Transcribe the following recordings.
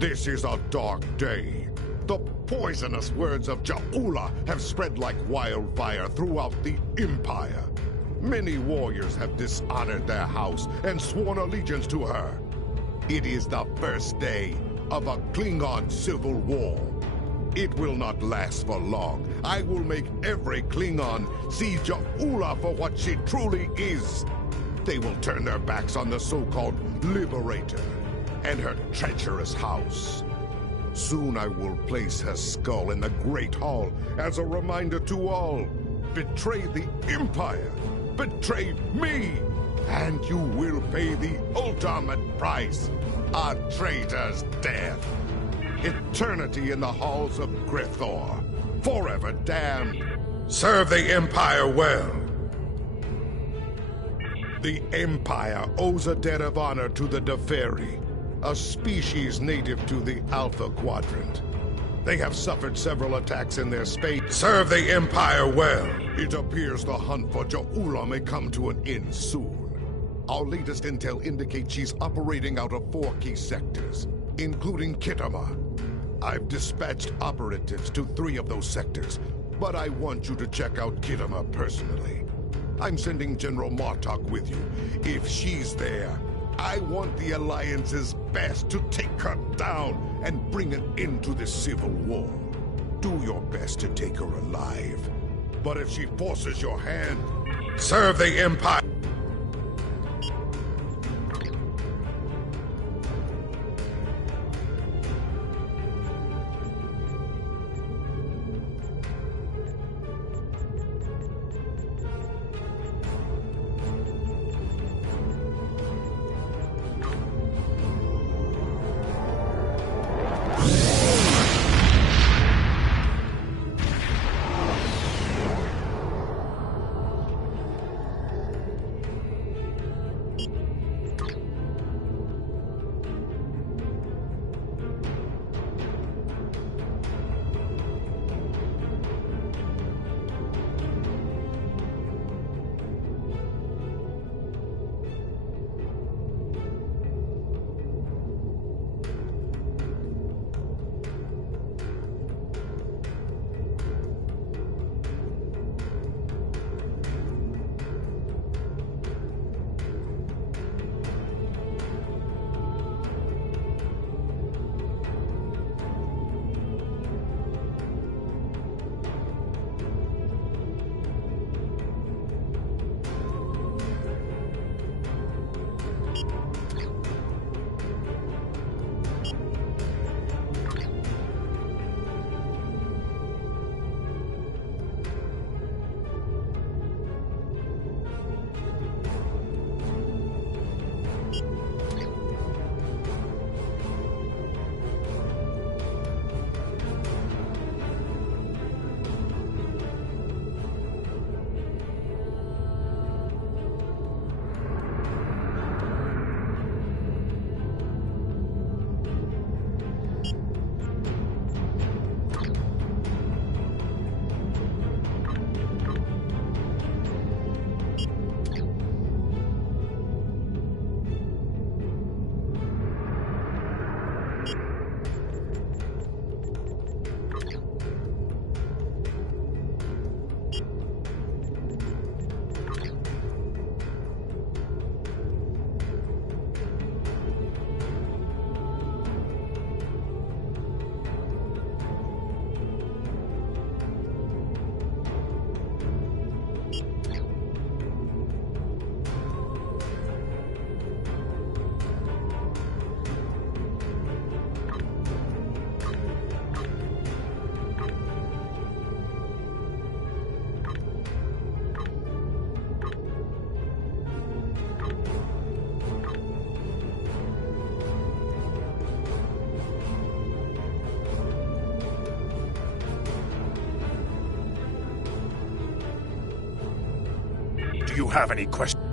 This is a dark day. The poisonous words of Ja'ula have spread like wildfire throughout the Empire. Many warriors have dishonored their house and sworn allegiance to her. It is the first day of a Klingon civil war. It will not last for long. I will make every Klingon see Ja'ula for what she truly is. They will turn their backs on the so-called Liberator and her treacherous house. Soon I will place her skull in the Great Hall as a reminder to all. Betray the Empire, betray me, and you will pay the ultimate price, a traitor's death. Eternity in the halls of Grithor, forever damned. Serve the Empire well. The Empire owes a debt of honor to the Deferi, a species native to the Alpha Quadrant. They have suffered several attacks in their space. Serve the Empire well. It appears the hunt for Ja'ula may come to an end soon. Our latest intel indicates she's operating out of 4 key sectors, including Kitama. I've dispatched operatives to 3 of those sectors, but I want you to check out Kitama personally. I'm sending General Martok with you. If she's there, I want the Alliance's best to take her down and bring an end to this civil war. Do your best to take her alive. But if she forces your hand, serve the Empire. Do you have any questions?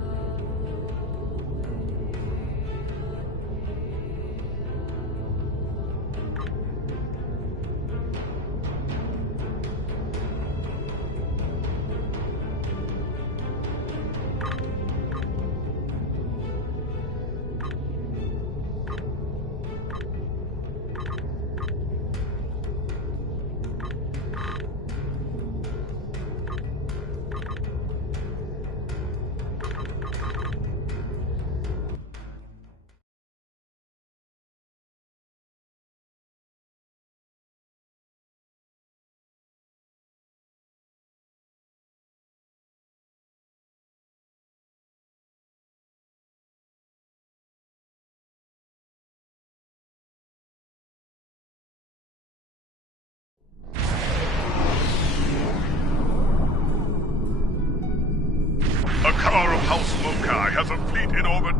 Mokai has a fleet in orbit.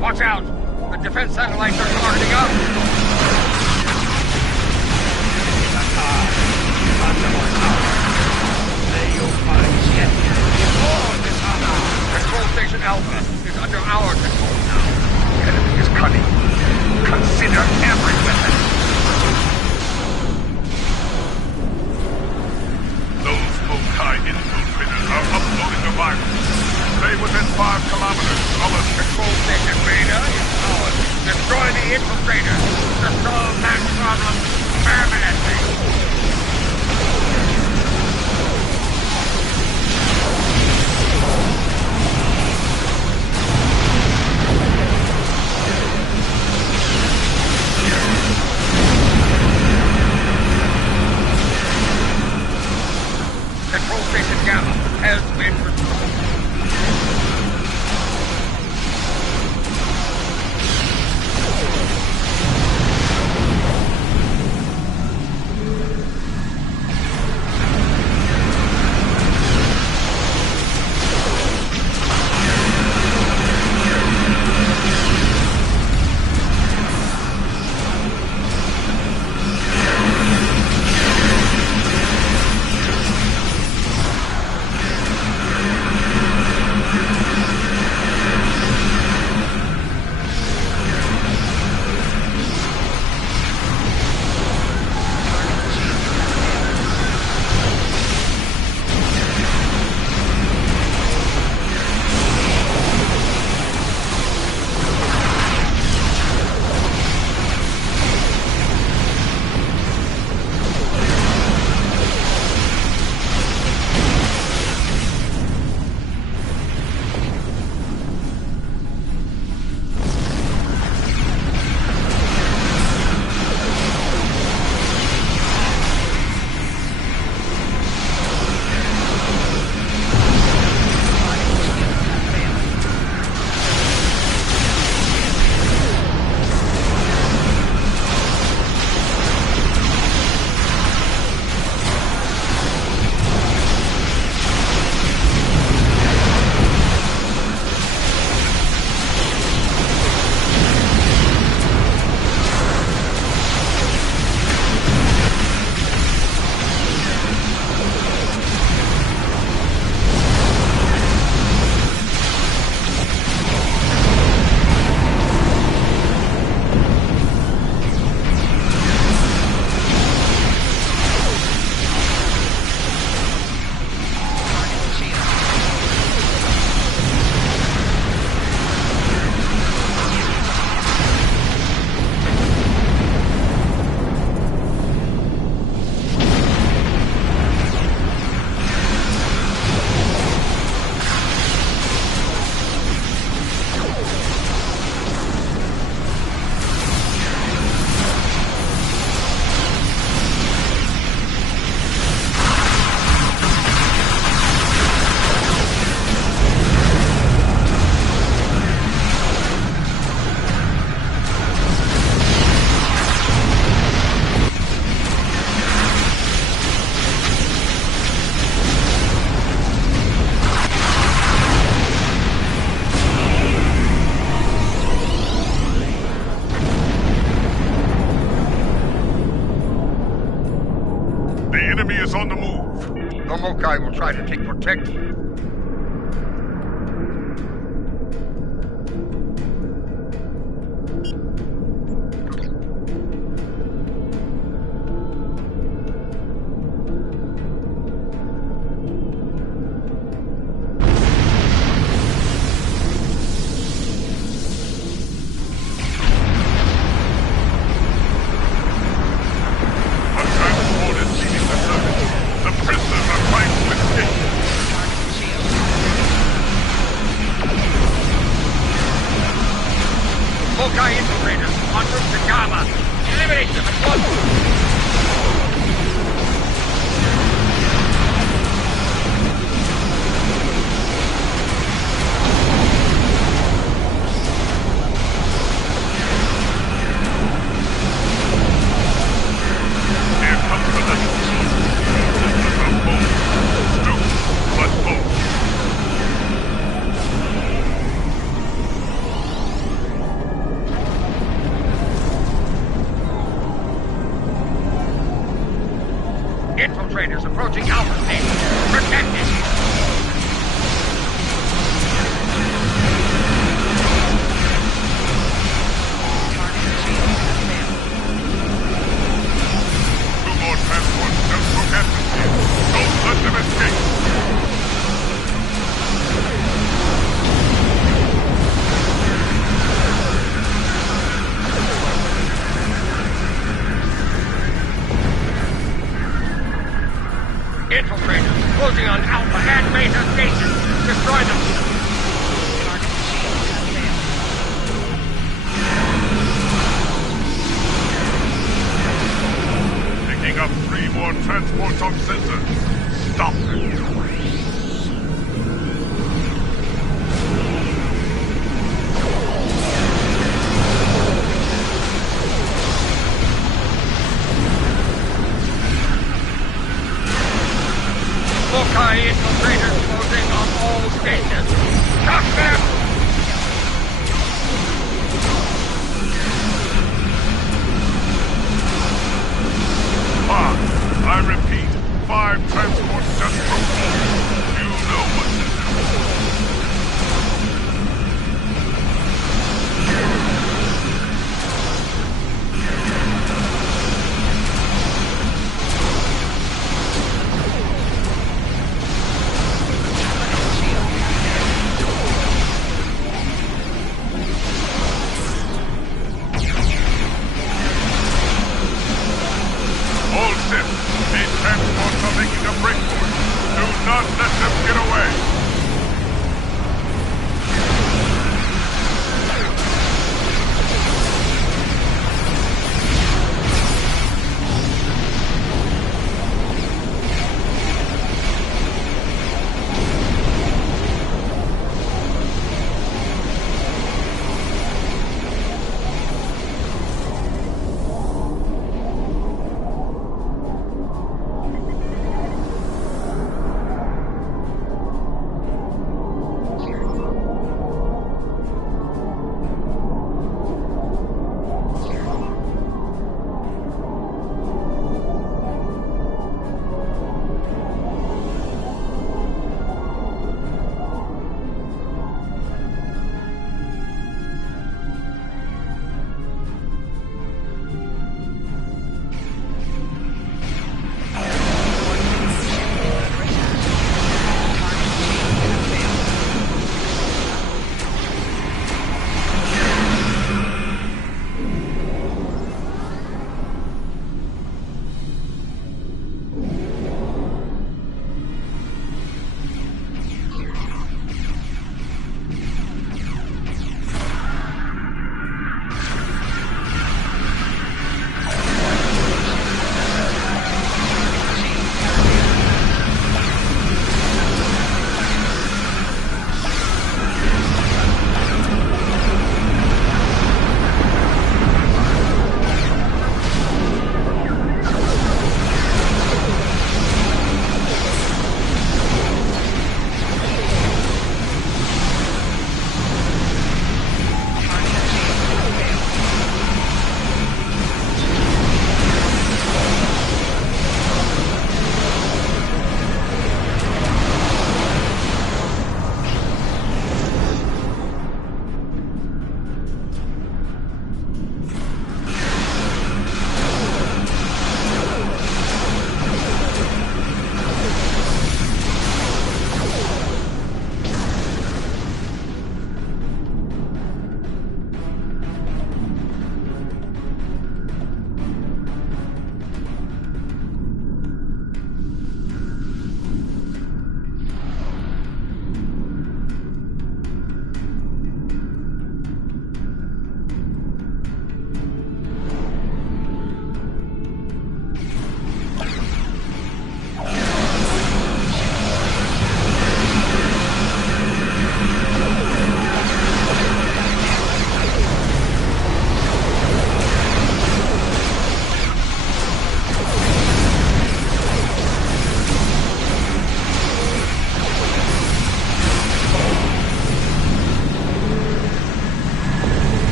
Watch out! The defense satellites are targeting up! Control Station Alpha is under our control now. The enemy is cunning. Consider every weapon! Those Mokai infiltrators are uploading the virus. Stay within 5 kilometers. Other Control Station Beta is ours. Destroy the infiltrators to solve that problem permanently. Control Station Gamma has been restored. Smoke-Eye will try to take protect. Smoke-Eye infiltrators en route to Gamma. Eliminate them at once. Infiltrators approaching Alpha Station. Protect it! Two more transports just broke atmosphere. Don't let them escape! Infiltrators closing on Alpha and Beta stations. Destroy them. Picking up 3 more transports on sensors. Stop them. Smoke-Eye infiltrators closing on all stations. Stop them! I repeat, 5 transports just broke. You know what to do. All ships, these transports are making a break for it. Do not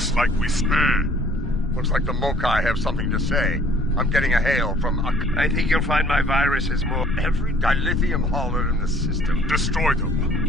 Looks like we Looks like the Mokai have something to say. I'm getting a hail from... I think you'll find my virus is more... every dilithium hauler in the system. destroy them.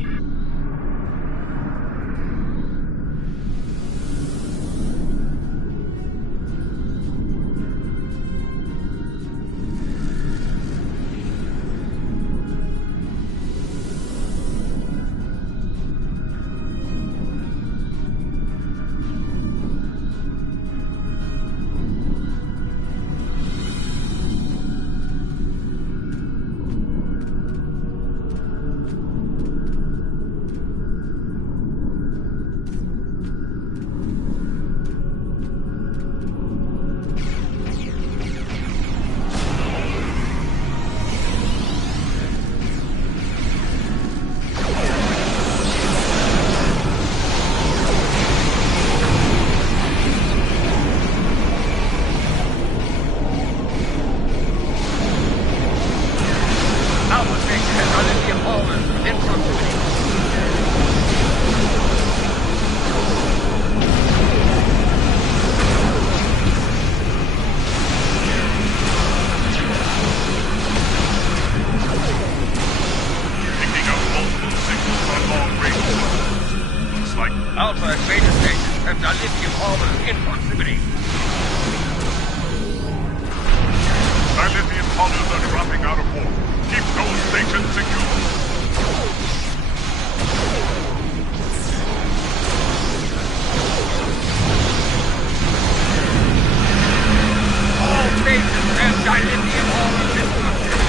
Alpha and Beta stations have dilithium haulers in proximity. Dilithium haulers are dropping out of orbit. Keep those stations secure. All stations have dilithium haulers in proximity.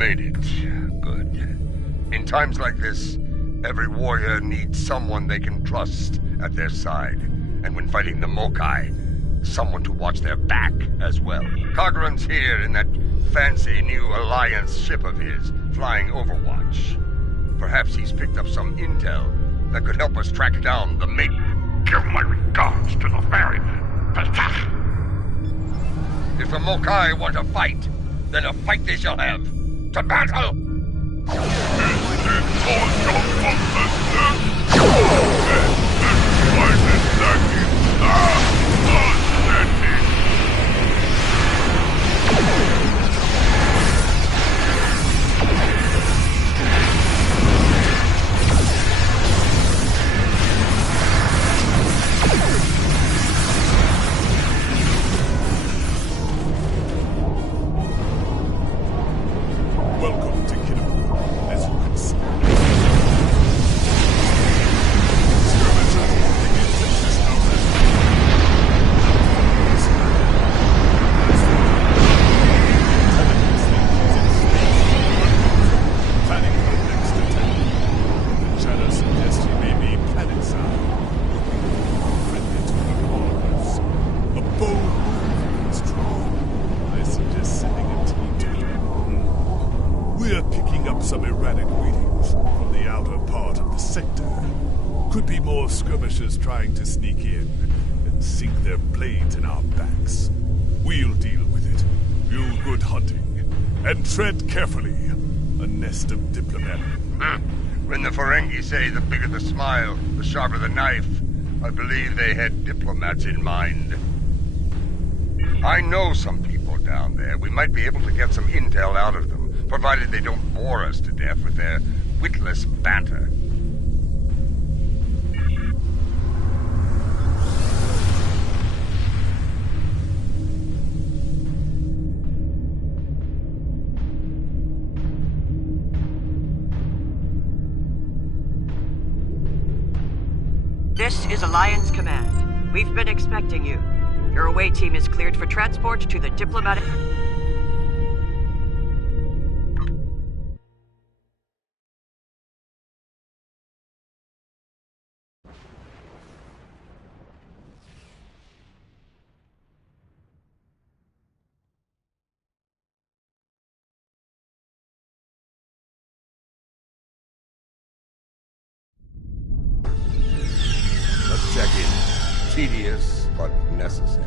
made it. Good. In times like this, every warrior needs someone they can trust at their side. And when fighting the Mokai, someone to watch their back as well. Cogran's here in that fancy new Alliance ship of his, flying Overwatch. Perhaps he's picked up some intel that could help us track down the mate. Give my regards to the ferryman. If the Mokai want to fight, then a fight they shall have. To battle! Welcome to Kinnapoor, as you can see. Skirmishers begin to test our planning for the next attack. The chatter suggests you may be planet-side. Friendly to the corners. A bold move is true. I suggest sending a team to you. We're picking up some erratic readings from the outer part of the sector. Could be more skirmishers trying to sneak in and sink their blades in our backs. We'll deal with it. You good hunting. And tread carefully. A nest of diplomat. When the Ferengi say the bigger the smile, the sharper the knife, I believe they had diplomats in mind. I know some people down there. We might be able to get some intel out of them, provided they don't bore us to death with their witless banter. This is Alliance Command. We've been expecting you. Your away team is cleared for transport to the diplomatic... Let's check in. Tedious, but necessary.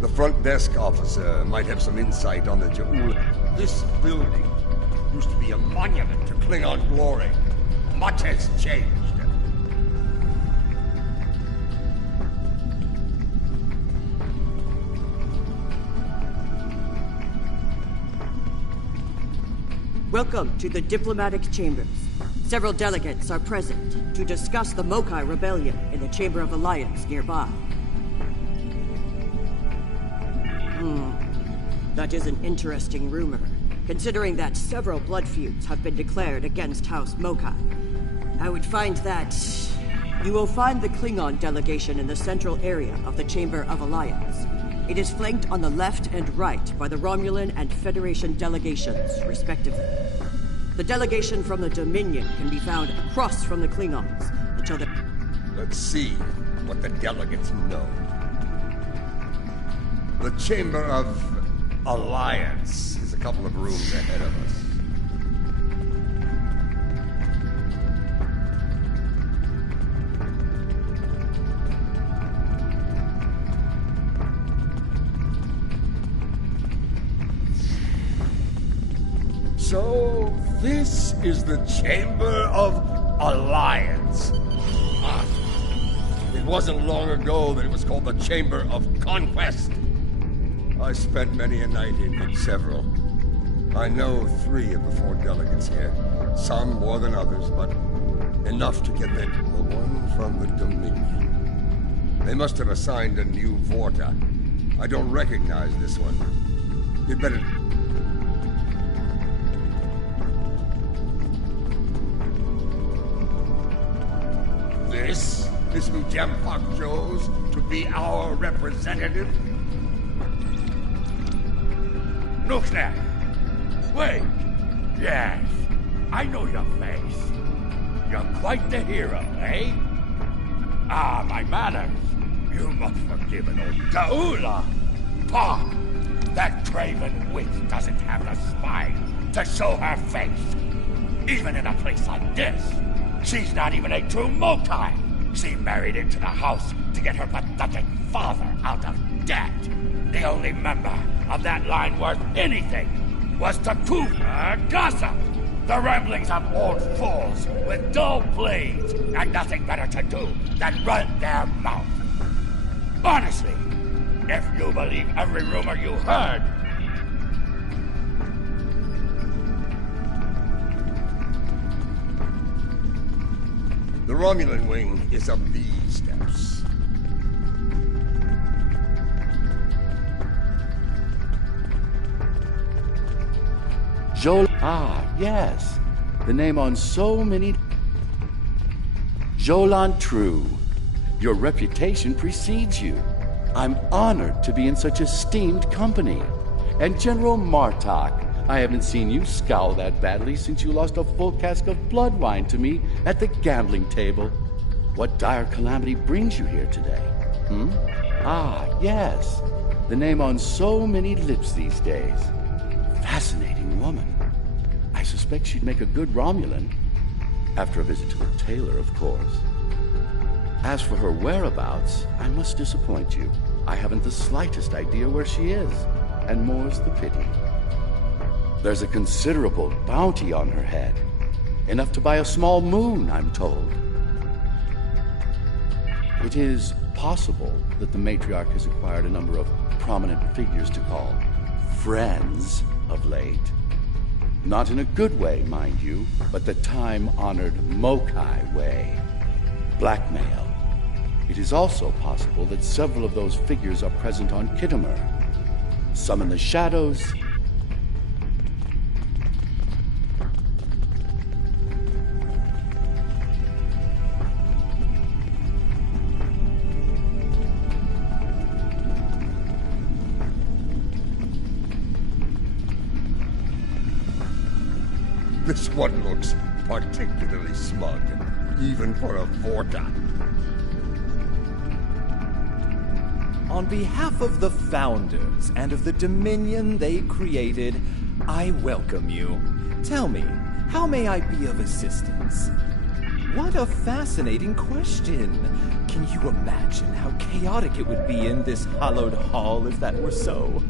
The front desk officer might have some insight on the Ja'ula. This building used to be a monument to Klingon glory. Much has changed. Welcome to the diplomatic chambers. Several delegates are present to discuss the Mokai rebellion in the Chamber of Alliance nearby. That is an interesting rumor, considering that several blood feuds have been declared against House Mokai. I would find that... You will find the Klingon delegation in the central area of the Chamber of Alliance. It is flanked on the left and right by the Romulan and Federation delegations, respectively. The delegation from the Dominion can be found across from the Klingons until the... Let's see what the delegates know. The Chamber of Alliance is a couple of rooms ahead of us. So, this is the Chamber of Alliance. It wasn't long ago that it was called the Chamber of Conquest. I spent many a night in several. I know 3 of the 4 delegates here. Some more than others, but enough to get the one from the Dominion. They must have assigned a new Vorta. I don't recognize this one. You'd better... This is who Jempak chose to be our representative? Look there! Wait. Yes, I know your face. You're quite the hero, eh? Ah, my manners. You must forgive an old Daula. Pah! That craven witch doesn't have the spine to show her face. Even in a place like this, she's not even a true Mokai. She married into the house to get her pathetic father out of debt. The only member of that line worth anything was Takufa Gossip. The ramblings of old fools with dull blades and nothing better to do than run their mouth. Honestly, if you believe every rumor you heard, The Romulan wing is up these steps. Yes. The name on so many... Jolan True. Your reputation precedes you. I'm honored to be in such esteemed company. And General Martok, I haven't seen you scowl that badly since you lost a full cask of blood wine to me at the gambling table. What dire calamity brings you here today? Yes. The name on so many lips these days. Fascinating woman. I suspect she'd make a good Romulan. After a visit to the tailor, of course. As for her whereabouts, I must disappoint you. I haven't the slightest idea where she is, and more's the pity. There's a considerable bounty on her head. Enough to buy a small moon, I'm told. It is possible that the matriarch has acquired a number of prominent figures to call friends of late. Not in a good way, mind you, but the time-honored Mokai way. Blackmail. It is also possible that several of those figures are present on Khitomer. Some in the shadows. This one looks particularly smug, even for a Vorta. On behalf of the Founders and of the Dominion they created, I welcome you. Tell me, how may I be of assistance? What a fascinating question. Can you imagine how chaotic it would be in this hallowed hall if that were so?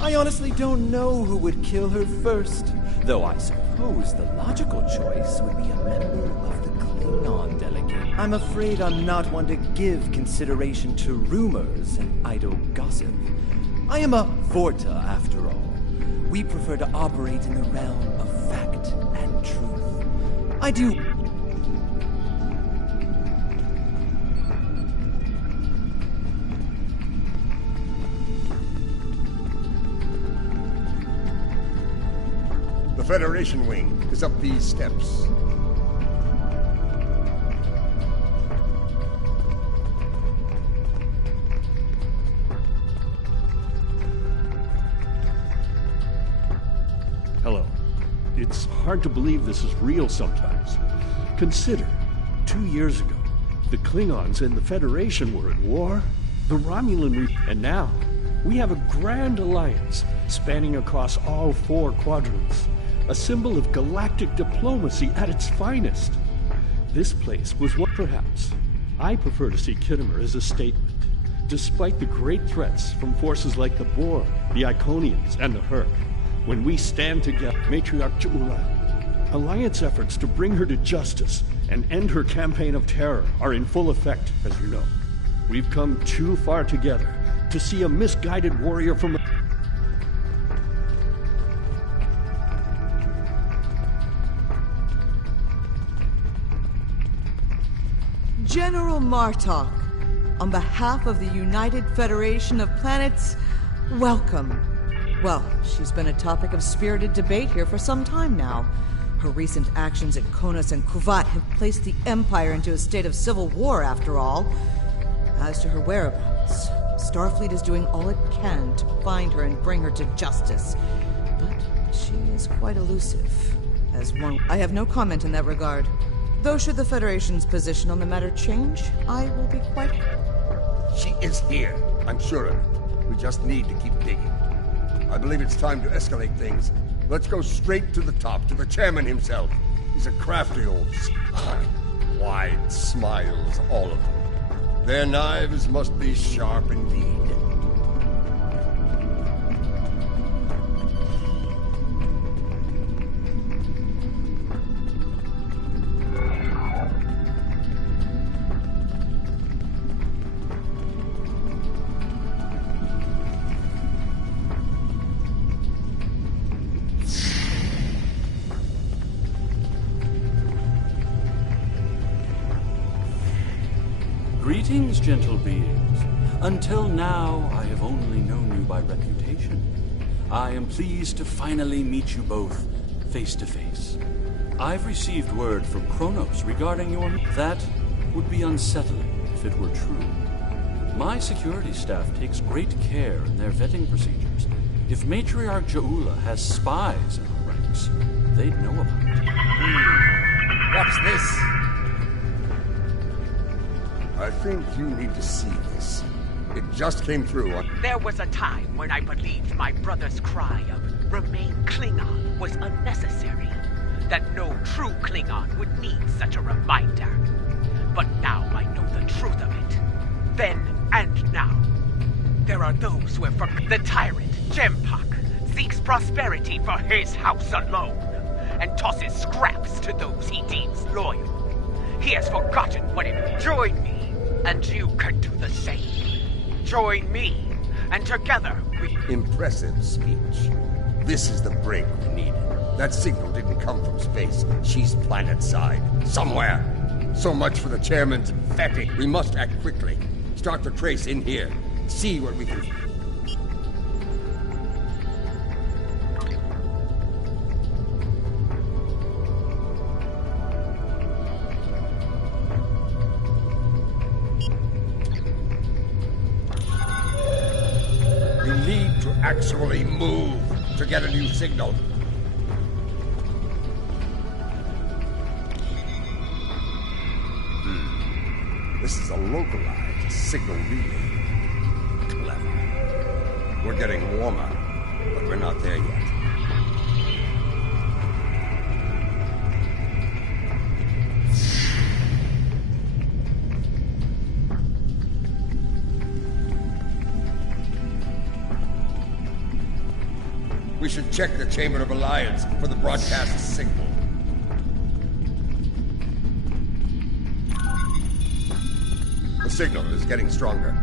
I honestly don't know who would kill her first, though I suppose the logical choice would be a member of the Klingon delegate. I'm afraid I'm not one to give consideration to rumors and idle gossip. I am a Vorta, after all. We prefer to operate in the realm of fact and truth. I do... The Federation wing is up these steps. Hello. It's hard to believe this is real sometimes. Consider, 2 years ago, the Klingons and the Federation were at war, the Romulan and now we have a grand alliance spanning across all 4 quadrants. A symbol of galactic diplomacy at its finest. This place was what perhaps. I prefer to see Khitomer as a statement. Despite the great threats from forces like the Borg, the Iconians, and the Herc, when we stand together, Matriarch Ja'ula, Alliance efforts to bring her to justice and end her campaign of terror are in full effect, as you know. We've come too far together to see a misguided warrior from General Martok, on behalf of the United Federation of Planets, welcome. Well, she's been a topic of spirited debate here for some time now. Her recent actions at Konos and Kuvat have placed the Empire into a state of civil war, after all. As to her whereabouts, Starfleet is doing all it can to find her and bring her to justice. But She is quite elusive. As one, I have no comment in that regard. Though should the Federation's position on the matter change, I will be quite... She is here. I'm sure of it. We just need to keep digging. I believe it's time to escalate things. Let's go straight to the top, to the chairman himself. He's a crafty old... wide smiles, all of them. Their knives must be sharp indeed. Greetings, gentle beings. Until now, I have only known you by reputation. I am pleased to finally meet you both face to face. I've received word from Kronos regarding your... That would be unsettling if it were true. My security staff takes great care in their vetting procedures. If Matriarch Jaula has spies in her ranks, they'd know about it. What's this? I think you need to see this. It just came through on... There was a time when I believed my brother's cry of "Remain Klingon" was unnecessary. That no true Klingon would need such a reminder. But now I know the truth of it. Then and now. There are those who have forgotten. The tyrant, Jempak, seeks prosperity for his house alone, and tosses scraps to those he deems loyal. He has forgotten what it... Join me. And you can do the same. Join me, and together we... Impressive speech. This is the break we needed. That signal didn't come from space. She's planet-side. Somewhere. So much for the chairman's vetting. We must act quickly. Start the trace in here. See what we can... actually move to get a new signal. This is a localized signal relay. Clever. We're getting warmer, but we're not there yet. We should check the Chamber of Alliance for the broadcast signal. The signal is getting stronger.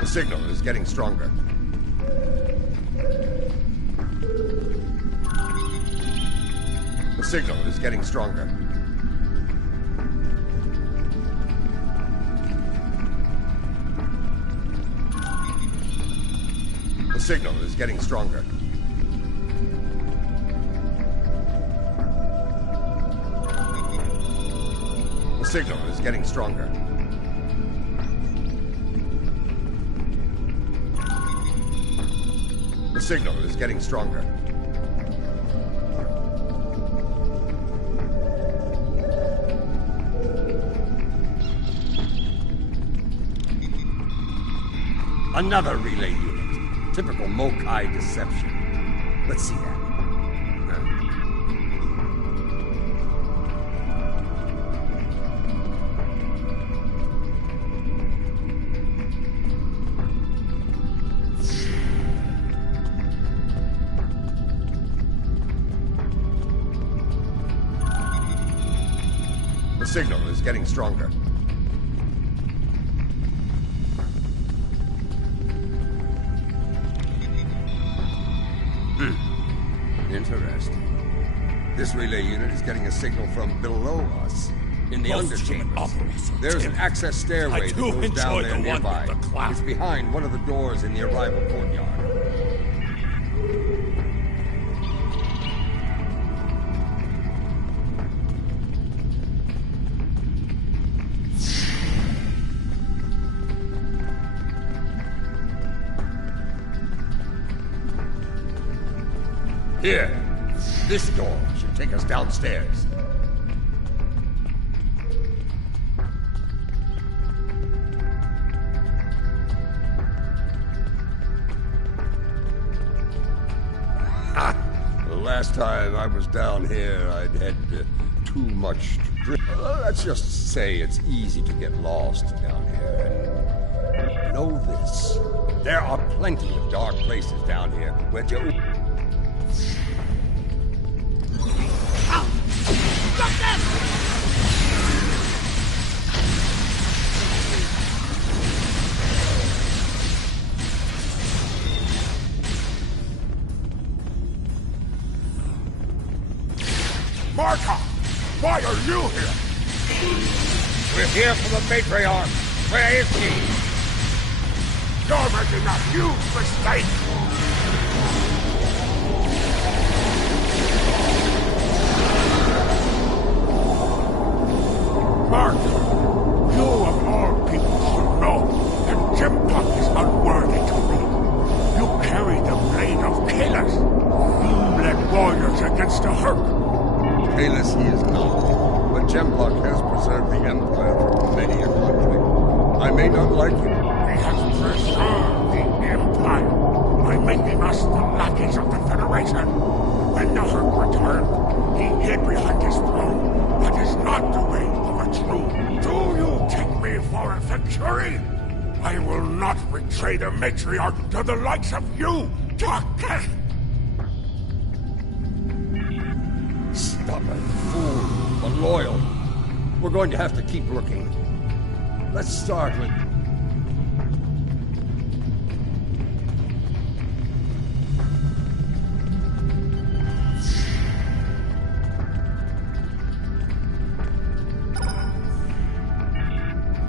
The signal is getting stronger. The signal is getting stronger. The signal is getting stronger. The signal is getting stronger. The signal is getting stronger. Another relay unit. Typical Mokai deception. Let's see that. The signal is getting stronger. Interesting. This relay unit is getting a signal from below us, in the underchambers. There's an access stairway that goes down there nearby. It's behind one of the doors in the arrival courtyard. Here, this door should take us downstairs. The last time I was down here, I'd had too much to drink. Let's just say it's easy to get lost down here. Know this. There are plenty of dark places down here where you... Stop them! Marta! Why are you here? We're here for the Matriarch. Where is he? You're making a huge mistake! Marta, you of all people should know that Jimpuck is unworthy to lead. You carry the blade of killers. You led warriors against a herd. Payless he is not, but Jempuck has preserved the Empire from many a conflict. I may not like him. He has preserved the Empire by making us the lackeys of the Federation. When the herd returned, he hid behind his throne. That is not the way of a true. Do you take me for a Venturi? I will not betray the Matriarch to the likes of you, Dark. Stubborn fool, but loyal. We're going to have to keep looking. Let's start with...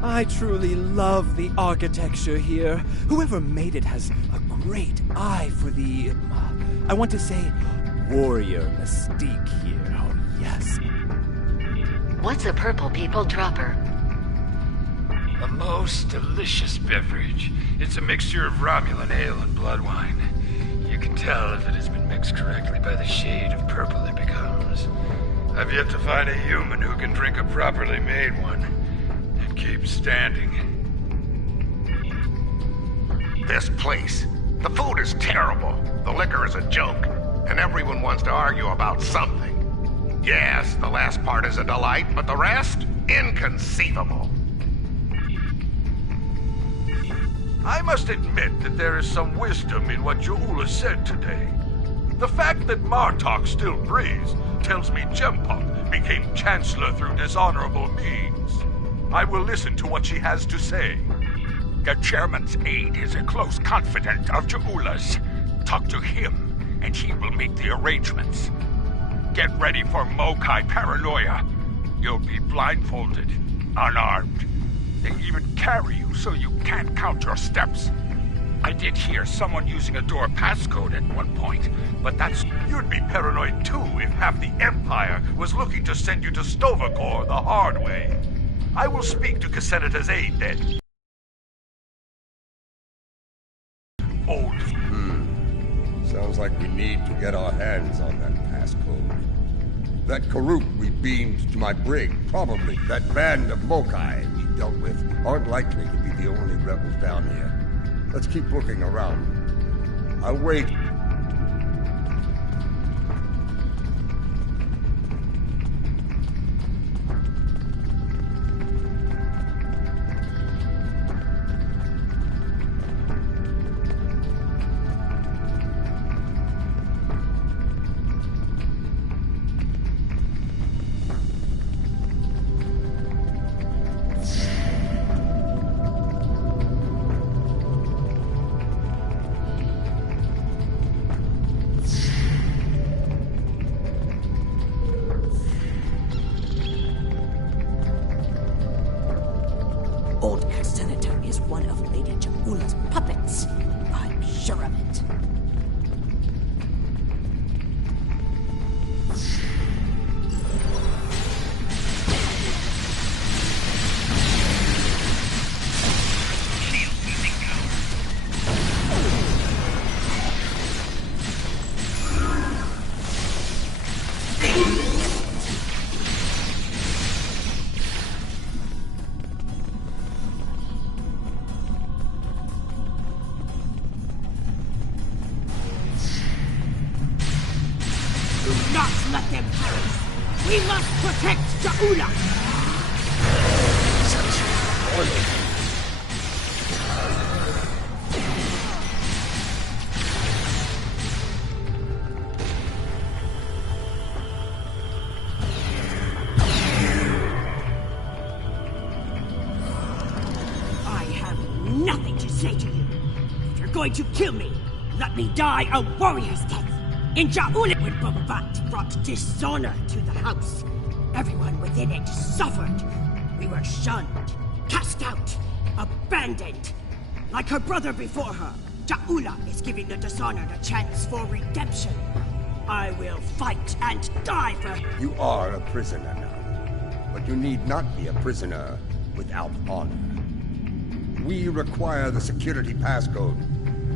I truly love the architecture here. Whoever made it has a great eye for the... I want to say, warrior mystique here. Oh, yes. What's a purple people dropper? A most delicious beverage. It's a mixture of Romulan ale and blood wine. You can tell if it has been mixed correctly by the shade of purple it becomes. I've yet to find a human who can drink a properly made one and keep standing. This place. The food is terrible. The liquor is a joke. And everyone wants to argue about something. Yes, the last part is a delight, but the rest? Inconceivable. I must admit that there is some wisdom in what Ja'ula said today. The fact that Martok still breathes tells me Jempuck became Chancellor through dishonorable means. I will listen to what she has to say. The Chairman's aide is a close confidant of Ja'ula's. Talk to him, and he will make the arrangements. Get ready for Mokai paranoia. You'll be blindfolded, unarmed. They even carry you so you can't count your steps. I did hear someone using a door passcode at one point, but that's... You'd be paranoid too if half the Empire was looking to send you to Stovacor the hard way. I will speak to Casenata's aide then. Old. Sounds like we need to get our hands on that passcode. That Karuk we beamed to my brig, probably that band of Mokai we dealt with, aren't likely to be the only rebels down here. Let's keep looking around. I'll wait. Old Casenata is one of Lady Ja'ula's puppets. I'm sure of it. protect Ja'ula! Such loyalty. Nothing to say to you. If you're going to kill me, let me die a warrior's death. In Ja'ula, when Bumbat brought dishonor to the house, everyone within it suffered. We were shunned, cast out, abandoned. Like her brother before her, Ja'ula is giving the dishonored a chance for redemption. I will fight and die for her. You are a prisoner now, but you need not be a prisoner without honor. We require the security passcode.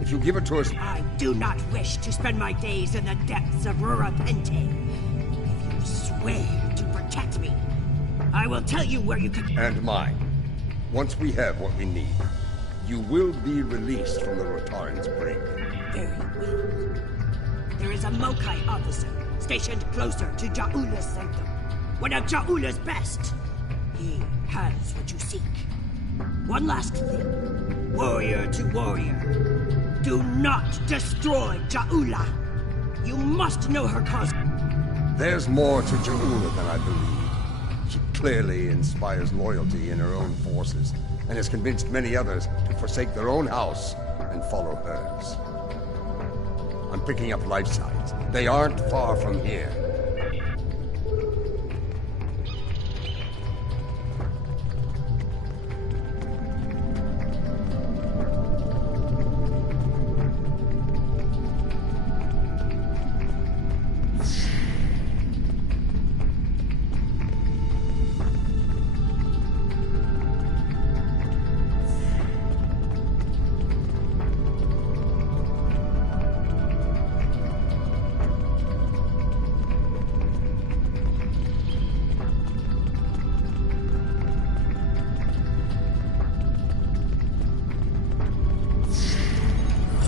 If you give it to us... I do not wish to spend my days in the depths of Rurapente. If you swear to protect me, I will tell you where you can... And mine. Once we have what we need, you will be released from the Rotaran's brink. Very well. There is a Mokai officer stationed closer to Ja'ula's sanctum. One of Ja'ula's best. He has what you seek. One last thing. Warrior to warrior. Do not destroy Ja'ula. You must know her cause. There's more to Ja'ula than I believe. She clearly inspires loyalty in her own forces, and has convinced many others to forsake their own house and follow hers. I'm picking up life signs. They aren't far from here.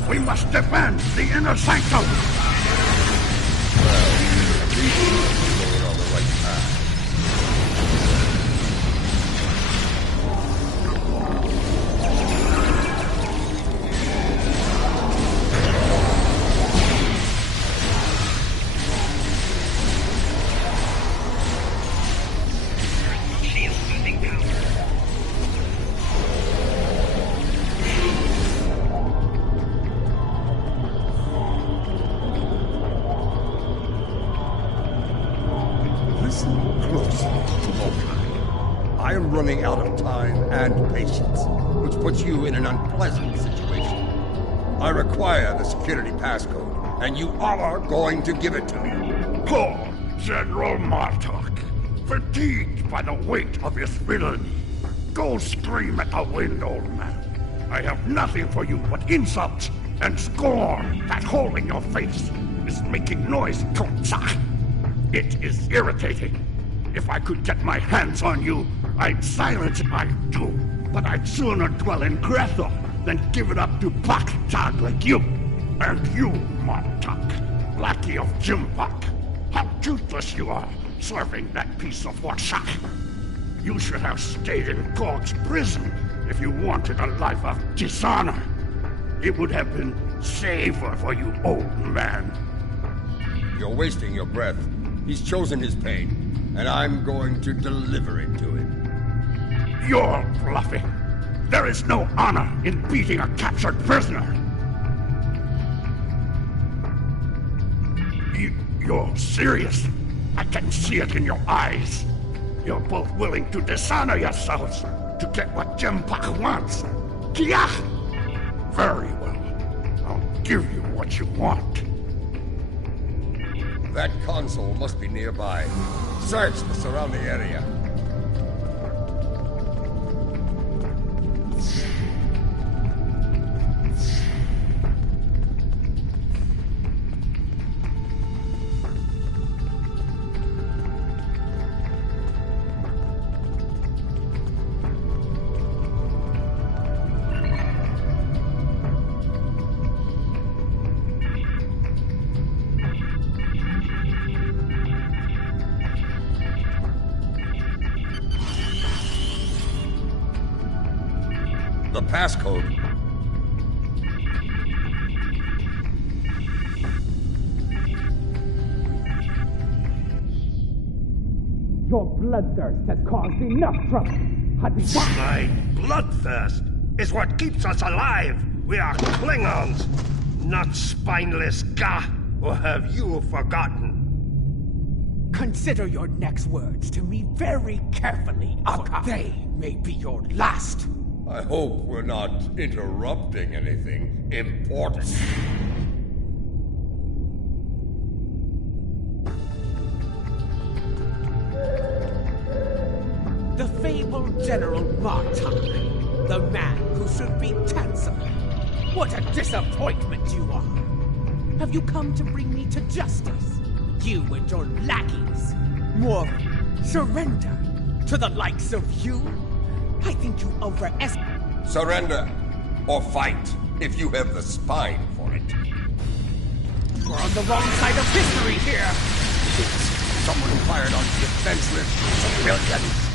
We must defend the inner sanctum! We're on the right path. I am running out of time and patience, which puts you in an unpleasant situation. I require the security passcode, and you are going to give it to me. Poor General Martok, fatigued by the weight of his villainy. Go scream at the wind, old man. I have nothing for you but insults and scorn. That hole in your face is making noise, Kotsa. It is irritating. If I could get my hands on you, I'd silence it. I do. But I'd sooner dwell in Grethel than give it up to Paktag like you. And you, Martok, lackey of Jimpak. How toothless you are, serving that piece of Warsak. You should have stayed in God's prison if you wanted a life of dishonor. It would have been safer for you, old man. You're wasting your breath. He's chosen his pain, and I'm going to deliver it to him. You're bluffing. There is no honor in beating a captured prisoner. You're serious. I can see it in your eyes. You're both willing to dishonor yourselves to get what Jimpak wants. Kia! Very well. I'll give you what you want. That console must be nearby. Search the surrounding area. The passcode. Your bloodthirst has caused enough trouble. My bloodthirst is what keeps us alive. We are Klingons, not spineless Gah. Or have you forgotten? Consider your next words to me very carefully, for they may be your last. I hope we're not interrupting anything important. The fabled General Martok, the man who should be cancelled. What a disappointment you are! Have you come to bring me to justice? You and your lackeys. More surrender to the likes of you? I think you overestimate. Surrender or fight if you have the spine for it. You're on the wrong side of history here. Someone fired on defenseless civilians.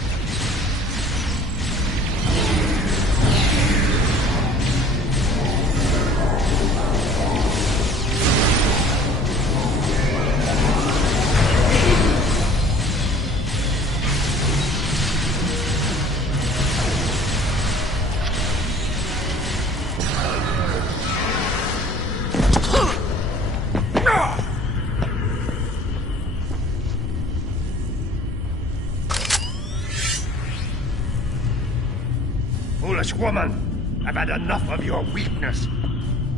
Foolish woman, I've had enough of your weakness.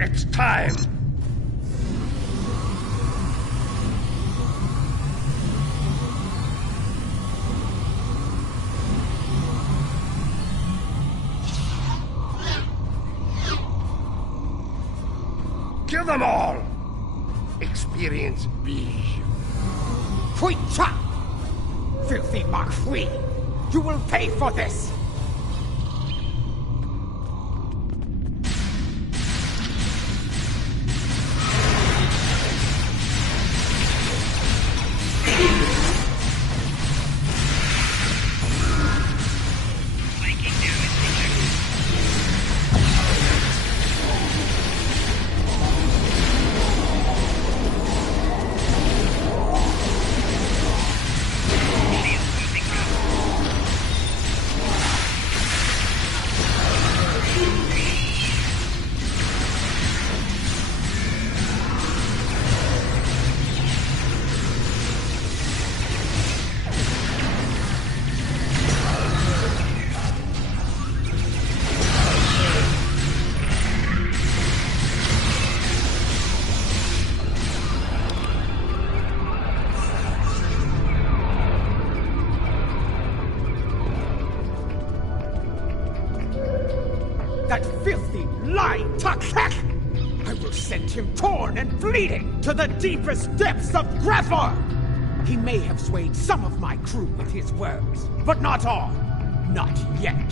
It's time. Kill them all! Experience B. Quick chop! Filthy Marquis! You will pay for this! That filthy, lying Tuck-Heck! I will send him torn and bleeding to the deepest depths of Grethor! He may have swayed some of my crew with his words, but not all. Not yet.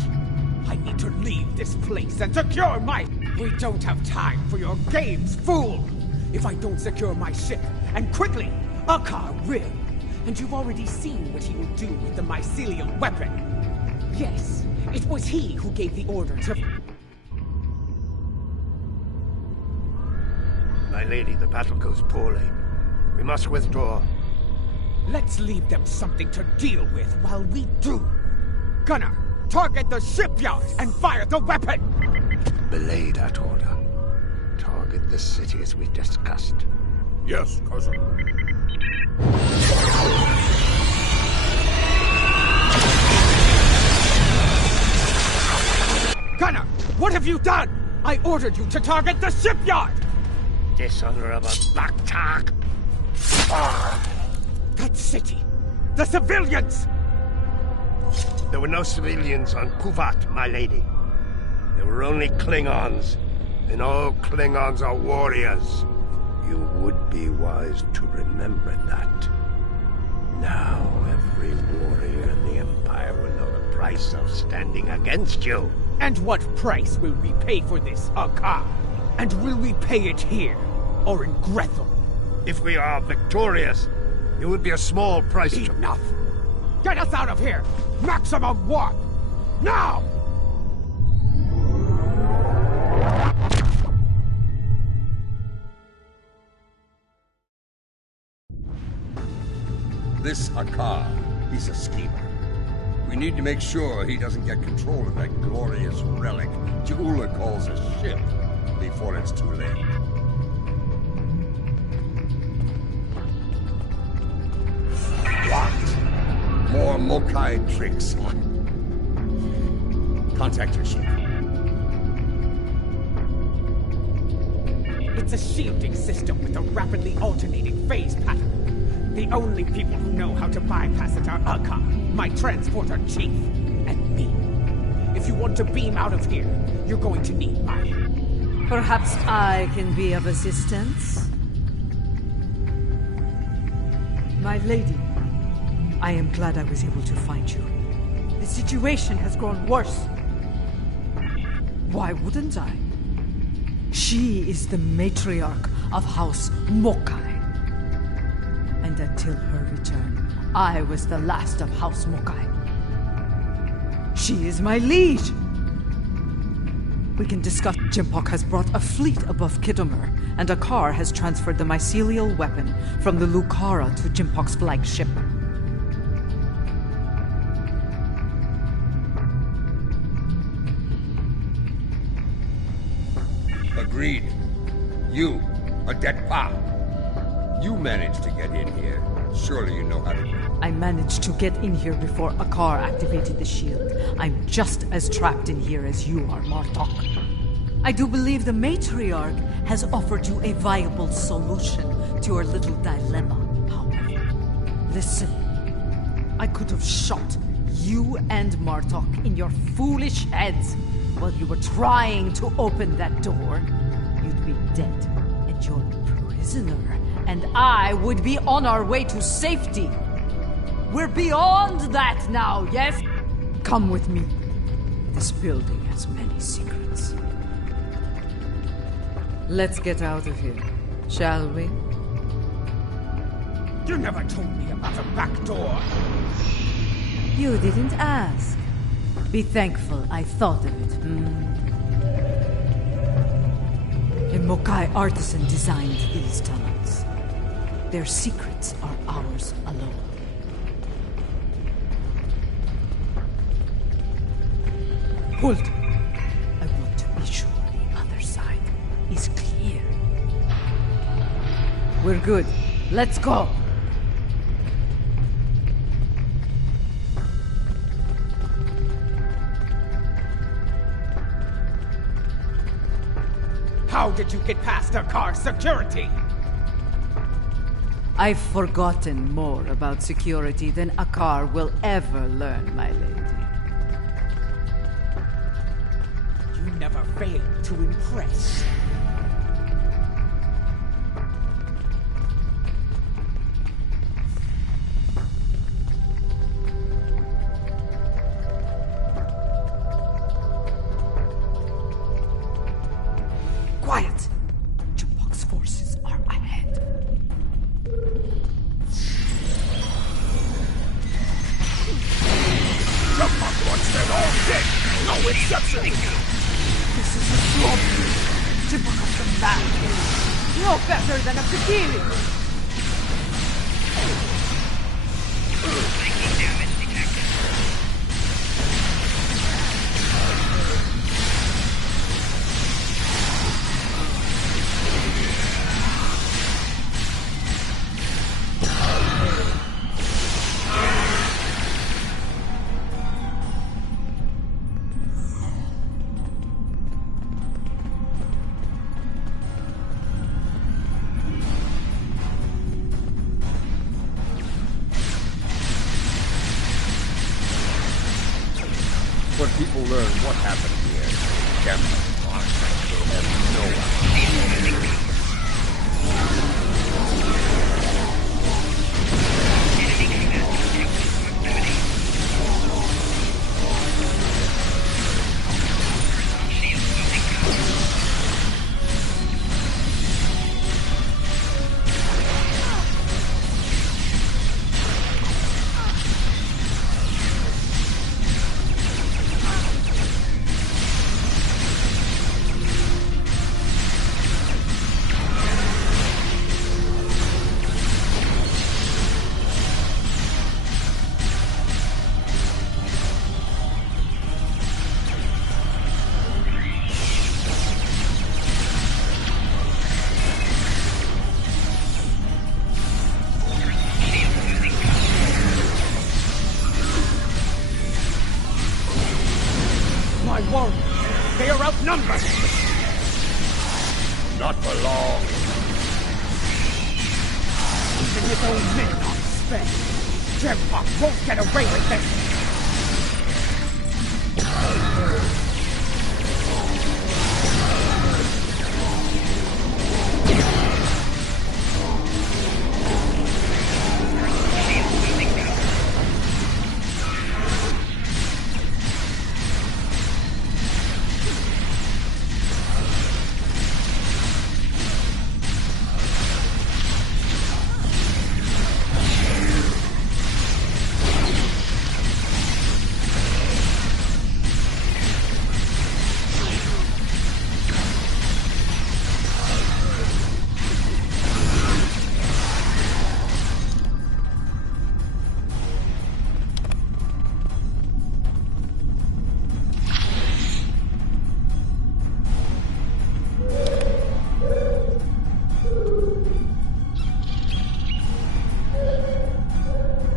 I need to leave this place and secure my... We don't have time for your games, fool! If I don't secure my ship, and quickly, Akar will. And you've already seen what he will do with the mycelial weapon. Yes, it was he who gave the order to... My lady, the battle goes poorly. We must withdraw. Let's leave them something to deal with while we do. Gunner, target the shipyard and fire the weapon! Belay that order. Target the city as we discussed. Yes, cousin. Gunner, what have you done? I ordered you to target the shipyard! Dishonorable Baktak! That city! The civilians! There were no civilians on Kuvat, my lady. There were only Klingons. And all Klingons are warriors. You would be wise to remember that. Now every warrior in the Empire will know the price of standing against you. And what price will we pay for this, Akar? And will we pay it here, or in Grethel? If we are victorious, it would be a small price. Enough! Get us out of here! Maximum warp! Now! This Akar, he's a schemer. We need to make sure he doesn't get control of that glorious relic Jaula calls a ship before it's too late. What? More Mokai tricks. Contact your ship. It's a shielding system with a rapidly alternating phase pattern. The only people who know how to bypass it are Akar, my transporter chief, and me. If you want to beam out of here, you're going to need my... Perhaps I can be of assistance? My lady, I am glad I was able to find you. The situation has grown worse. Why wouldn't I? She is the matriarch of House Mokai. And until her return, I was the last of House Mokai. She is my liege. We can discuss. Jimpok has brought a fleet above Khitomer, and Akar has transferred the mycelial weapon from the Lucara to Jimpok's flagship. Agreed. You, a Detpa. You managed to get in here. Surely you know how to do it. I managed to get in here before Akar activated the shield. I'm just as trapped in here as you are, Martok. I do believe the matriarch has offered you a viable solution to your little dilemma, however. Listen, I could have shot you and Martok in your foolish heads while you were trying to open that door. You'd be dead, and you're a prisoner, and I would be on our way to safety. We're beyond that now, yes? Come with me. This building has many secrets. Let's get out of here, shall we? You never told me about a back door. You didn't ask. Be thankful I thought of it, A Mokai artisan designed these tunnels. Their secrets are ours alone. Hold! I want to be sure the other side is clear. We're good. Let's go! How did you get past Akar's security? I've forgotten more about security than Akar will ever learn, my lady. You never fail to impress. Quiet! Jimpok's forces are ahead. Jimpok wants them all dead! No exception! This is a slaughter. Jimpok has come back. No better than a Fakiri. When people learn what happened here, Captain will have no idea. my warriors. They are outnumbered. Not for long. Even his own men are spent. Jempok won't get away with this.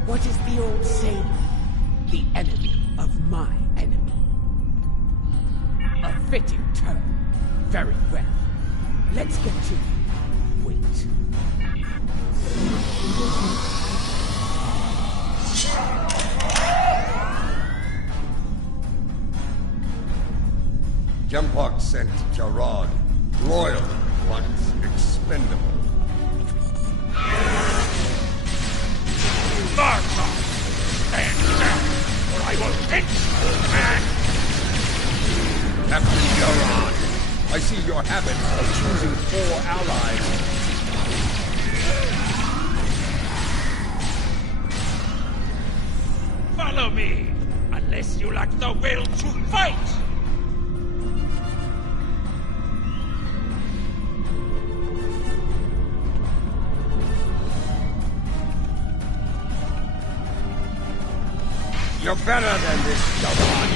What is the old saying? The enemy of my enemy. A fitting term. Very well. Let's get to it. Wait. Jempok sent Jarad, loyal, once expendable. Martha! Stand down, or I will hit you, man! Captain Jarad, I see your habit of choosing 4 allies. Follow me, unless you lack the will to fight! You're better than this, Jarad.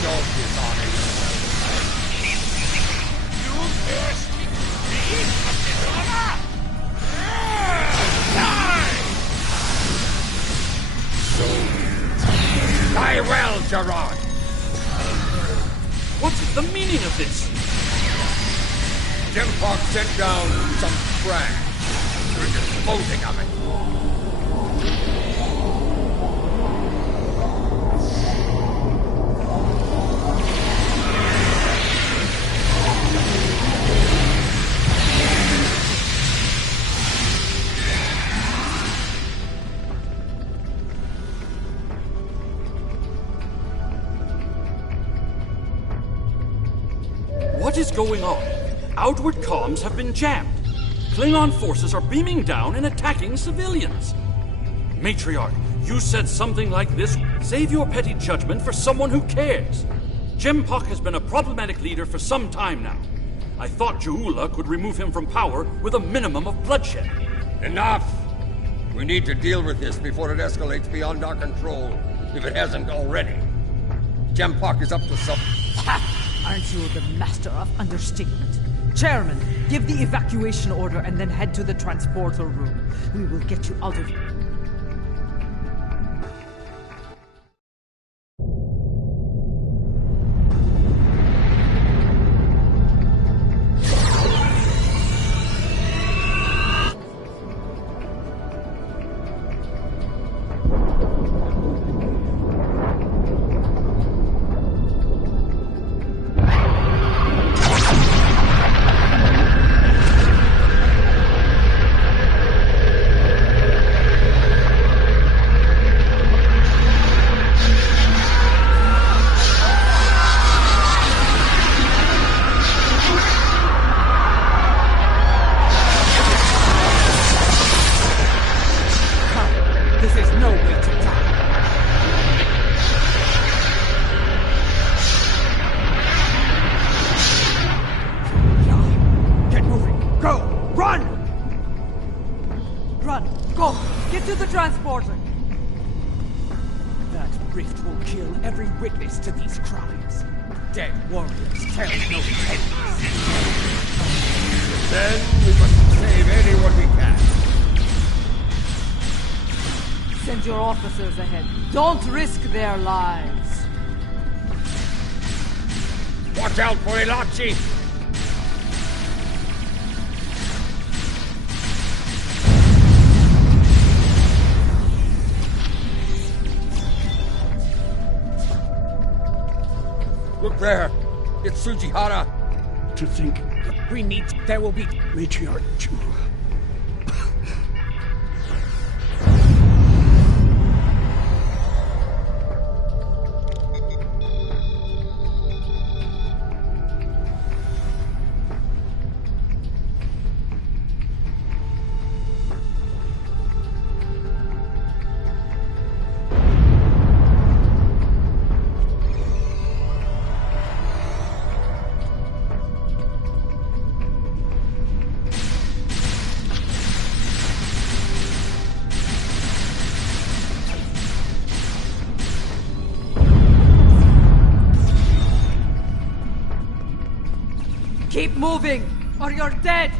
Don't dishonor You pierced me of dishonor? Die! Die well, Jarad! What is the meaning of this? Jempok sent down some trash. We're disposing of it. What is going on? Outward comms have been jammed. Klingon forces are beaming down and attacking civilians. Matriarch, you said something like this. Save your petty judgment for someone who cares. Jempok has been a problematic leader for some time now. I thought Ja'ula could remove him from power with a minimum of bloodshed. Enough! We need to deal with this before it escalates beyond our control, if it hasn't already. Jempok is up to something. Aren't you the master of understatement? Chairman, give the evacuation order and then head to the transporter room. We will get you out of here. Transporter! That rift will kill every witness to these crimes. Dead warriors tell no tales. Then we must save anyone we can. Send your officers ahead. Don't risk their lives. Watch out for alot, Chief! Look there! It's Sujihara! To think We need... There will be... matriarch too. Keep moving, or you're dead!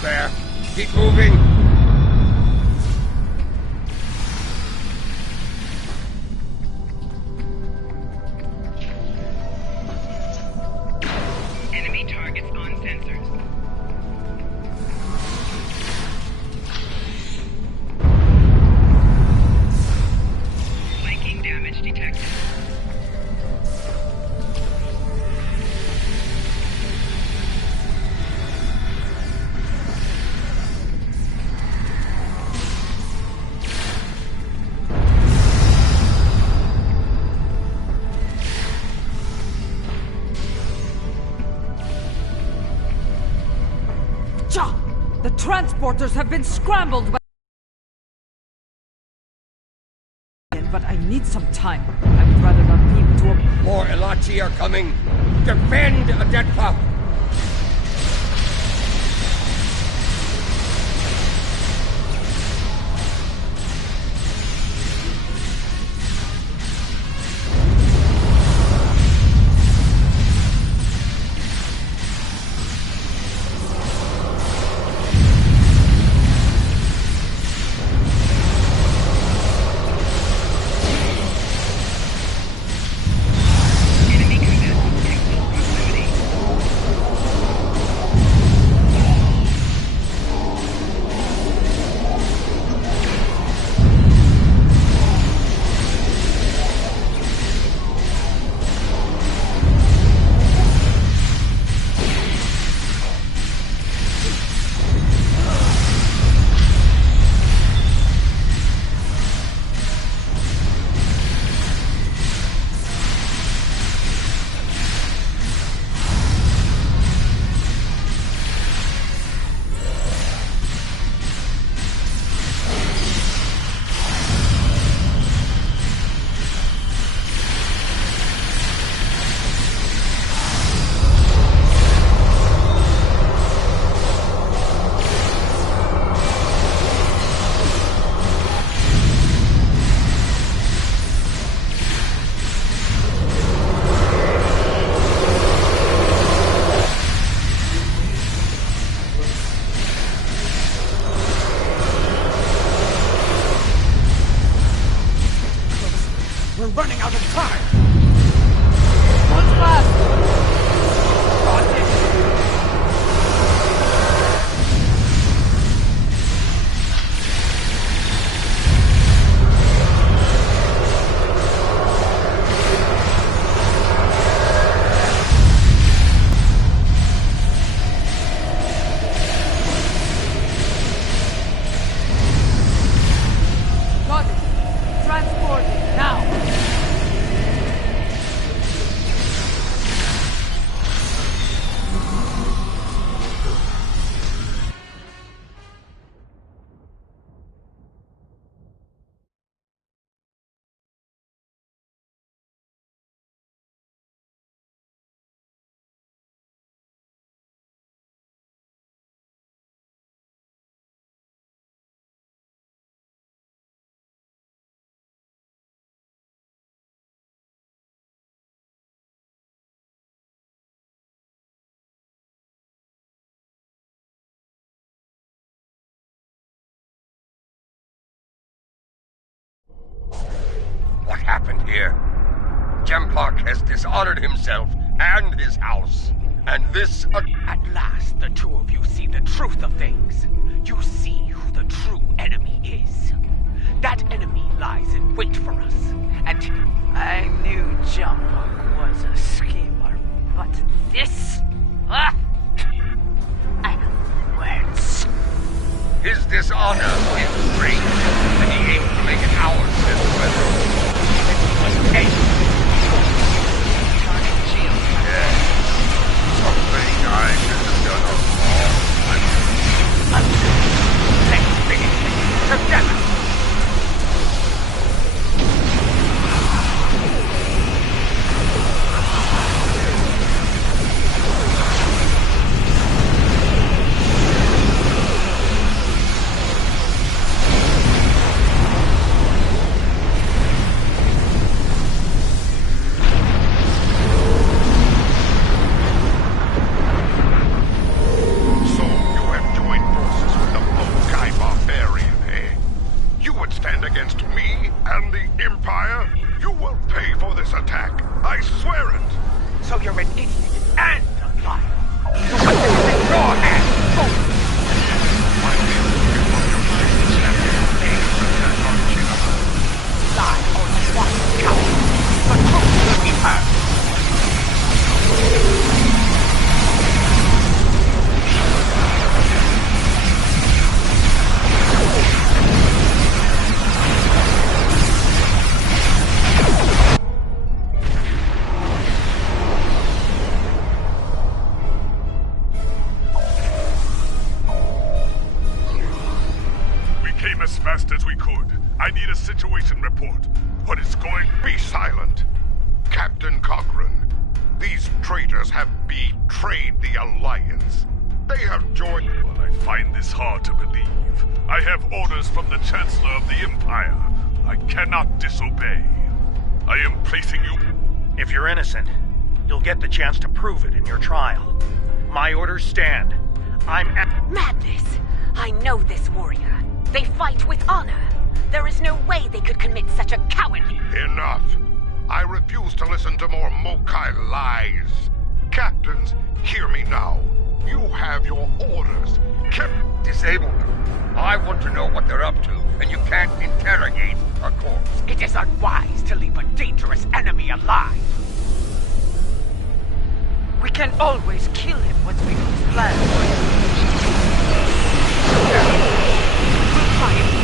There. Keep moving. Enemy targets on sensors. Flanking damage detected. The transporters have been scrambled by... But I need some time. I would rather not beam to a... More Elachi are coming. Defend a dead pup. happened here. Jempak has dishonored himself and his house. And this... At last, the two of you see the truth of things. You see who the true enemy is. That enemy lies in wait for us. And I knew Jempak was a schemer, but this... I have words. His dishonor is great, and he aims to make it ours as well. Hey! Yes. Something I should have done a long time ago. Let's finish it together! Chance to prove it in your trial. My orders stand. Madness! I know this warrior. They fight with honor. There is no way they could commit such a cowardly... Enough! I refuse to listen to more Mokai lies. Captains, hear me now. You have your orders. Disable them. I want to know what they're up to, and you can't interrogate a corpse. It is unwise to leave a dangerous enemy alive. We can always kill him once we know his plan. We'll try it.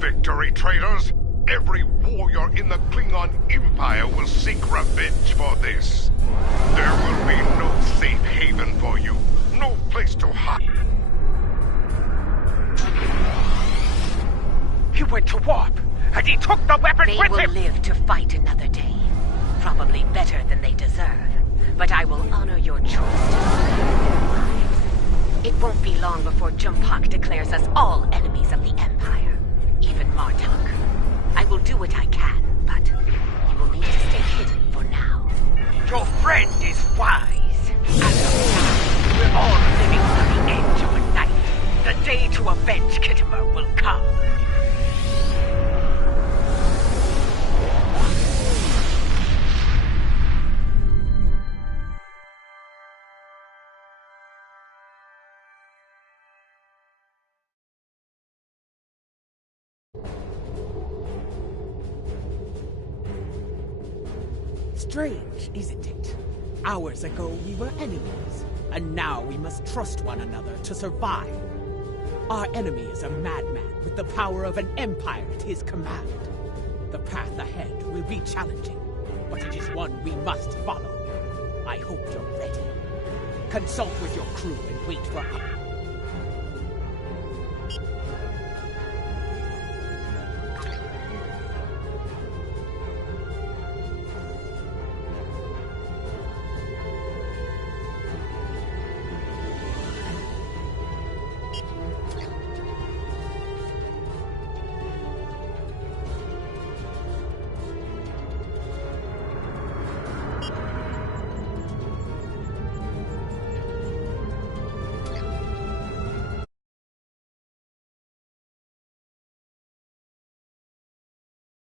victory, traitors! Every warrior in the Klingon Empire will seek revenge for this. There will be no safe haven for you, no place to hide. He went to warp, and he took the weapon They with will him! live to fight another day. Probably better than they deserve. But I will honor your choice to spare their lives. It won't be long before Jumpak declares us all enemies of the Empire. Even Martok. I will do what I can, but you will need to stay hidden for now. Your friend is wise. As of now, we're all living on the edge of a knife. The day to avenge Kittimer will come. Strange, isn't it? Hours ago we were enemies, and now we must trust one another to survive. Our enemy is a madman with the power of an empire at his command. The path ahead will be challenging, but it is one we must follow. I hope you're ready. Consult with your crew and wait for us.